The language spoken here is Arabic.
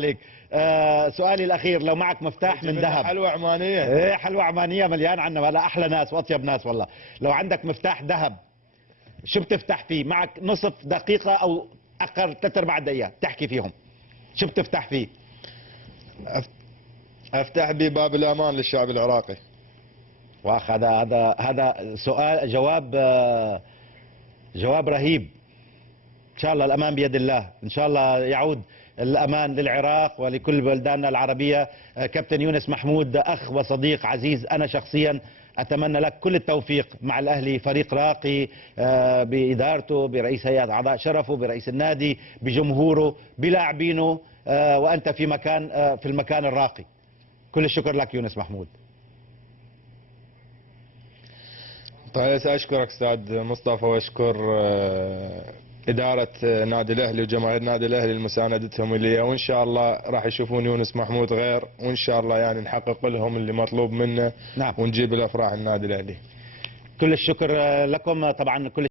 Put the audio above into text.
عليك. سؤالي الاخير، لو معك مفتاح من ذهب. حلوة عمانية. ايه حلوة عمانية مليان عنا، ولا احلى ناس واطيب ناس والله. لو عندك مفتاح ذهب شو بتفتح فيه؟ معك نصف دقيقة او اقل 3/4 دقيقة تحكي فيهم، شو بتفتح فيه؟ افتح بي باب الامان للشعب العراقي. واخ، هذا سؤال جواب رهيب. ان شاء الله الامان بيد الله، ان شاء الله يعود الامان للعراق ولكل بلداننا العربيه. كابتن يونس محمود اخ وصديق عزيز، انا شخصيا اتمنى لك كل التوفيق مع الاهلي، فريق راقي بادارته، برئيس هيئه اعضاء شرفه، برئيس النادي، بجمهوره، بلاعبينه، وانت في المكان الراقي. كل الشكر لك يونس محمود. طيب اشكرك استاذ مصطفى، واشكر إدارة نادي الأهلي وجماهير نادي الأهلي لمساندتهم لي، وإن شاء الله راح يشوفون يونس محمود غير، وإن شاء الله يعني نحقق لهم اللي مطلوب منا. نعم. ونجيب الأفراح النادي الأهلي. كل الشكر لكم طبعا. كل